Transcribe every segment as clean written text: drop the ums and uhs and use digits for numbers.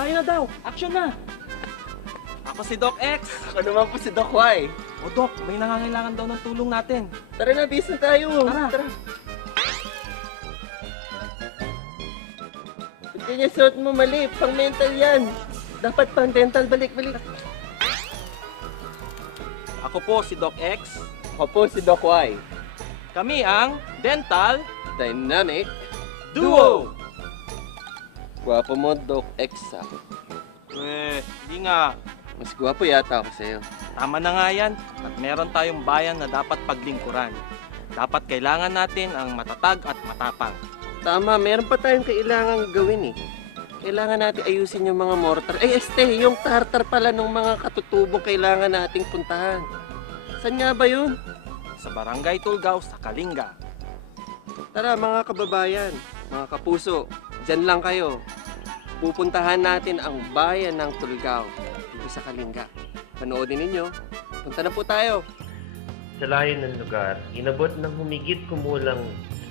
tayo na daw. Action na. Ako si Doc X. Ako naman po si Doc Y. O Doc, may nangangailangan daw ng tulong natin. Tara na, bis na tayo. Tara. Hindi niya suot mo mali, pang mental yan. Dapat pang dental, balik. Ako po si Doc X. Ako po si Doc Y. Kami ang Dental Dynamic Duo. Gwapo mo, Doc X, ha? Di nga. Mas gwapo yata ako sa'yo. Tama na nga yan. At meron tayong bayan na dapat paglingkuran. Dapat kailangan natin ang matatag at matapang. Tama, meron pa tayong kailangan gawin eh. Kailangan natin ayusin yung mga mortar. Yung tartar pala ng mga katutubong kailangan nating puntahan. Saan nga ba yun? Sa Barangay Tulgao sa Kalinga. Tara mga kababayan, mga kapuso, dyan lang kayo. Pupuntahan natin ang bayan ng Tulgao dito sa Kalinga. Panoodin ninyo. Punta na po tayo. Sa layo ng lugar, inabot ng humigit kumulang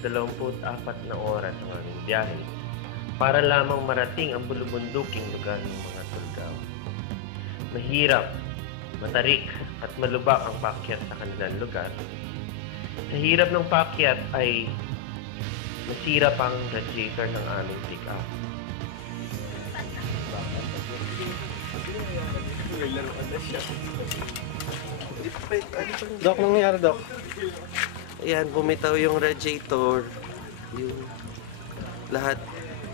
24 na oras ang aming biyahe para lamang marating ang bulubunduking lugar ng mga Tulgao. Mahirap, matarik at malubak ang paakyat sa kanilang lugar. Sa hirap ng paakyat ay nasira pang radiator ng aming pick-up. Dok, nangyari, Dok? Ayan, bumitaw yung radiator. Yung lahat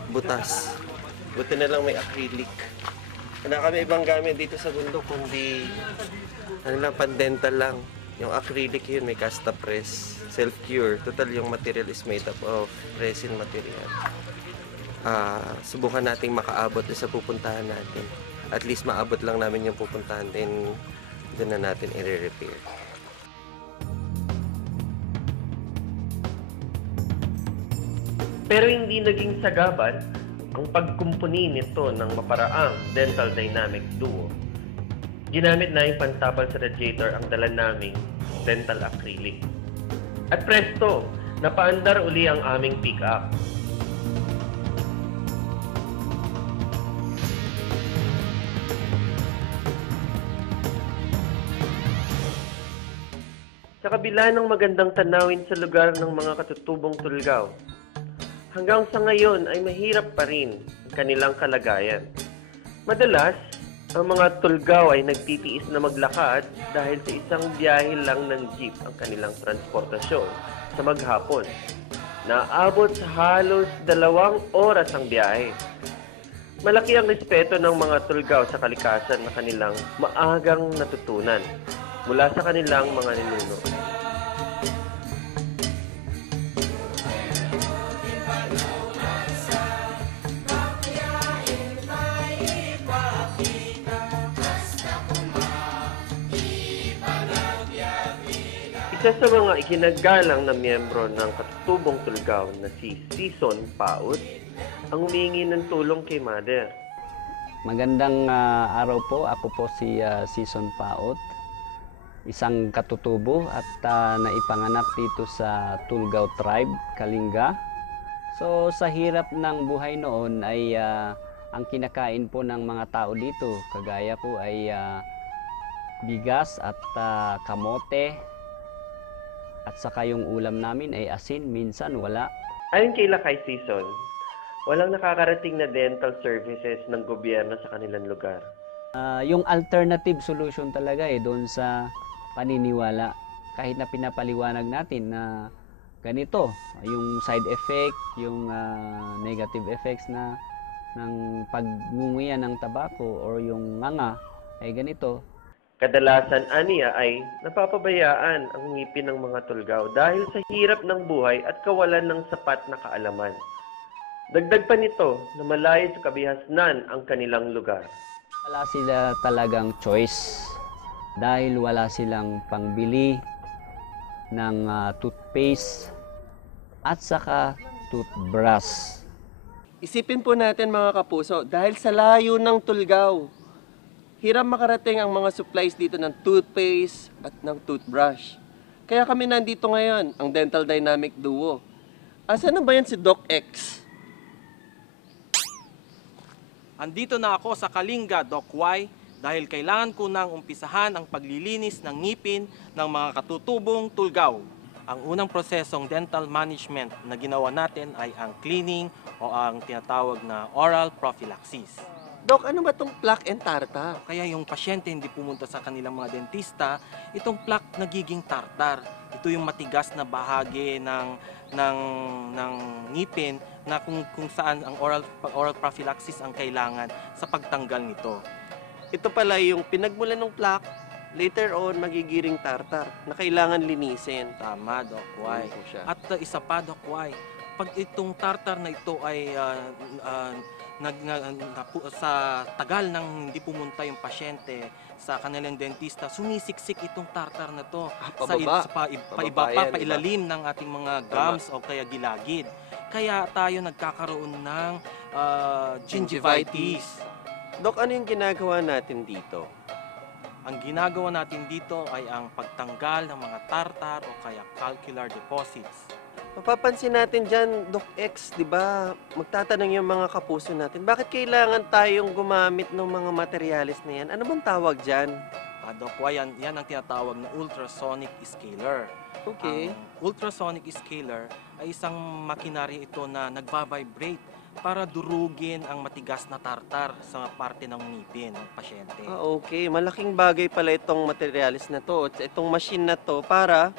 butas. Buti na lang may acrylic. Wala kami ibang gamit dito sa bundok, kundi pan-dental lang. Yung acrylic yun, may casta press. Self-cure. Total, yung material is made up of resin material. Subukan nating makaabot sa pupuntahan natin. At least maabot lang namin yung pupuntahan, then doon na natin i-repair. Pero hindi naging sagabal ang pagkumpuni nito ng maparaang Dental Dynamic Duo. Ginamit na yung pantapal sa radiator ang dala naming dental acrylic. At presto, napaandar uli ang aming pick-up. Sa kabila ng magandang tanawin sa lugar ng mga katutubong Tulgao, hanggang sa ngayon ay mahirap pa rin ang kanilang kalagayan. Madalas, ang mga Tulgao ay nagtitiis na maglakad dahil sa isang biyahe lang ng jeep ang kanilang transportasyon sa maghapon. Naabot sa halos 2 oras ang biyahe. Malaki ang respeto ng mga Tulgao sa kalikasan na kanilang maagang natutunan mula sa kanilang mga ninuno. Isa sa mga ikinagalang na miyembro ng Katutubong Tulgao na si Season Paut ang humingi ng tulong kay Mother. Magandang araw po. Ako po si Season Paut, isang katutubo at naipanganak dito sa Tulgao Tribe, Kalinga. So sa hirap ng buhay noon ay ang kinakain po ng mga tao dito, kagaya po ay bigas at kamote. At saka yung ulam namin ay asin, minsan wala. Ayon kay Lakay Season, walang nakakarating na dental services ng gobyerno sa kanilang lugar. Yung alternative solution talaga doon sa paniniwala. Kahit na pinapaliwanag natin na ganito, yung side effect, yung negative effects na ng pagngunguya ng tabako or yung nganga ay ganito. Kadalasan aniya ay napapabayaan ang ngipin ng mga Tulgao dahil sa hirap ng buhay at kawalan ng sapat na kaalaman. Dagdag pa nito na malayo sa kabihasnan ang kanilang lugar. Wala sila talagang choice dahil wala silang pangbili ng toothpaste at saka toothbrush. Isipin po natin mga kapuso, dahil sa layo ng Tulgao, hirap makarating ang mga supplies dito ng toothpaste at ng toothbrush. Kaya kami nandito ngayon, ang Dental Dynamic Duo. Asa na ba yan si Doc X? Andito na ako sa Kalinga, Doc Y, dahil kailangan ko nang umpisahan ang paglilinis ng ngipin ng mga katutubong tulgaw. Ang unang prosesong dental management na ginawa natin ay ang cleaning o ang tinatawag na oral prophylaxis. Doc, ano ba tong plaque and tartar? Kaya yung pasyente hindi pumunta sa kanilang mga dentista, itong plaque nagiging tartar. Ito yung matigas na bahagi ng ngipin na kung saan ang oral prophylaxis ang kailangan sa pagtanggal nito. Ito pala yung pinagmulan ng plaque, later on magigiring tartar na kailangan linisin. Tama, Doc Y. Ano po siya? At isa pa, Doc Y, pag itong tartar na ito ay sa tagal nang hindi pumunta yung pasyente sa kanilang dentista, sumisiksik itong tartar na to Pababa. paiba yan, pa, pailalim ng ating mga gums o kaya gilagid. Kaya tayo nagkakaroon ng gingivitis. Doc, ano yung ginagawa natin dito? Ang ginagawa natin dito ay ang pagtanggal ng mga tartar o kaya calcular deposits. Mapapansin natin dyan, Doc X, di ba? Magtatanong yung mga kapuso natin, bakit kailangan tayong gumamit ng mga materyales na yan? Ano bang tawag dyan? Doc Y, yan ang tinatawag na ultrasonic scaler. Okay. Ang ultrasonic scaler ay isang makinarya ito na nagbabibrate para durugin ang matigas na tartar sa parte ng ngipin ng pasyente. Okay. Malaking bagay pala itong materyales na to. Itong machine na to para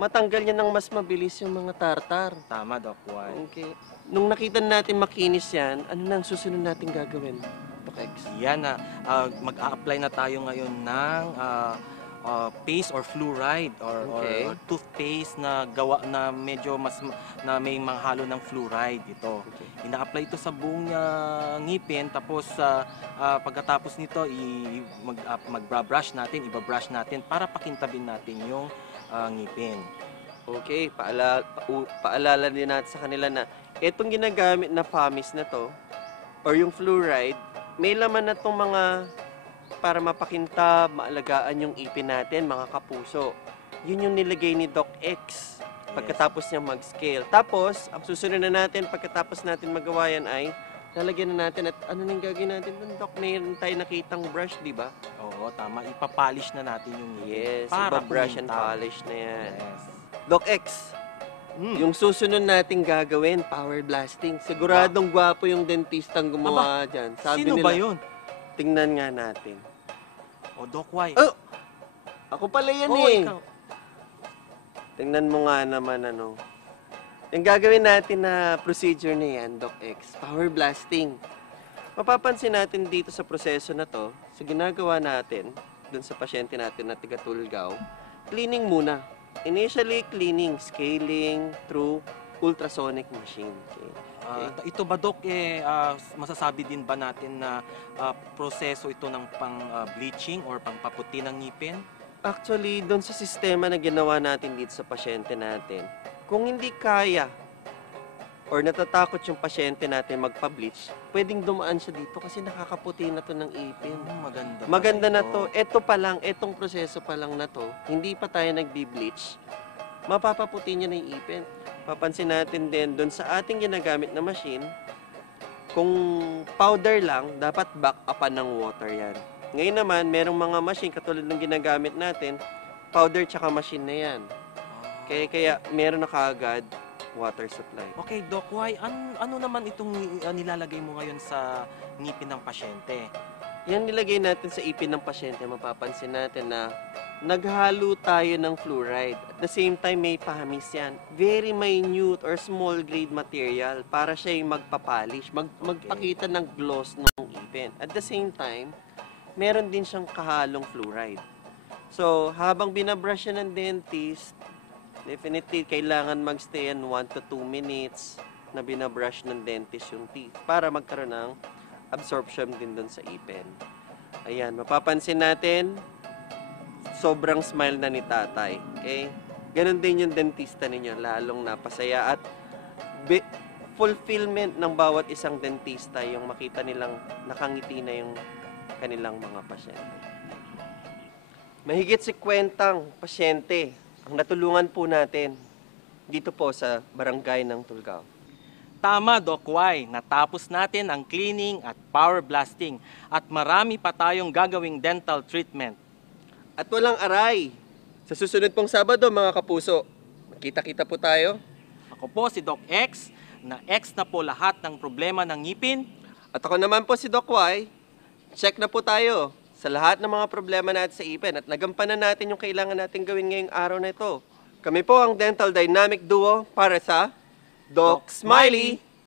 matanggal niya ng mas mabilis yung mga tartar. Tama, Doc Y. Okay. Nung nakita natin makinis yan, ano nang susunod natin gagawin, Doc X? Yan na, mag-a-apply na tayo ngayon ng paste or fluoride or toothpaste na gawa na medyo na may manghalo ng fluoride ito. Okay. Ina-apply ito sa buong ngipin, tapos pagkatapos nito mag-brush natin, iba-brush natin para pakintabin natin yung ngipin. Okay, paalala din natin sa kanila na itong ginagamit na pamis na to or yung fluoride, may laman na tong mga para mapakintab, maalagaan yung ipin natin, mga kapuso. Yun yung nilagay ni Doc X pagkatapos niya mag-scale. Tapos, ang susunod na natin pagkatapos natin magawa yan ay lalagyan na natin at ano nang gagawin natin doon, Doc? Mayroon tayo nakitang brush, di ba? Oo, tama. Ipapolish na natin yung ngipin. Yes, para brush and kumintab. polish na yan. Yes. Doc X, yung susunod nating gagawin, power blasting. Siguradong gwapo yung dentistang gumawa dyan. Sabi Sino nila, ba yun? tingnan nga natin. O, Doc Y. Oh! Ako pala yan Oo, eh. ikaw. Tingnan mo nga naman ano. Yung gagawin natin na procedure na yan, Doc X, power blasting. Mapapansin natin dito sa proseso na to, sa ginagawa natin, dun sa pasyente natin na tigatulgaw, cleaning muna. Initially, cleaning, scaling through ultrasonic machine. Okay. Ito ba, Doc, masasabi din ba natin na proseso ito ng pang-bleaching or pang-paputi ng ngipin? Actually, doon sa sistema na ginawa natin dito sa pasyente natin, kung hindi kaya or natatakot yung pasyente natin magpa-bleach, pwedeng dumaan siya dito kasi nakakaputi na to ng ipin. Maganda. Maganda na to. Ito pa lang, etong proseso pa lang na to, hindi pa tayo nagbi-bleach, mapapaputi niya na yung ipin. Papansin natin din doon sa ating ginagamit na machine, kung powder lang, dapat back-upan ng water yan. Ngayon naman, merong mga machine katulad ng ginagamit natin, powder tsaka machine na yan. Kaya meron na kaagad water supply. Okay, Doc Y, ano naman itong nilalagay mo ngayon sa ngipin ng pasyente? Yan nilagay natin sa ipin ng pasyente, mapapansin natin na naghalo tayo ng fluoride. At the same time, may pahamis yan. Very minute or small grade material para siya yung magpapolish, magpakita ng gloss ng ipin. At the same time, meron din siyang kahalong fluoride. So, habang binabrush siya ng dentist, definitely kailangan magstay 1 to 2 minutes na binabrush ng dentist yung teeth para magkaroon ng absorption din doon sa ipin. Ayan, mapapansin natin, sobrang smile na ni tatay. Okay? Ganon din yung dentista ninyo, lalong napasaya at fulfillment ng bawat isang dentista yung makita nilang nakangiti na yung kanilang mga pasyente. Mahigit 50 pasyente ang natulungan po natin dito po sa barangay ng Tulgao. Tama, Doc Y. Natapos natin ang cleaning at power blasting at marami pa tayong gagawing dental treatment. At walang aray. Sa susunod pong Sabado, mga kapuso, magkita-kita po tayo. Ako po si Doc X, na X na po lahat ng problema ng ngipin. At ako naman po si Doc Y. Check na po tayo sa lahat ng mga problema natin sa ipin at nagampanan natin yung kailangan natin gawin ngayong araw na ito. Kami po ang Dental Dynamic Duo para sa Doc Smiley!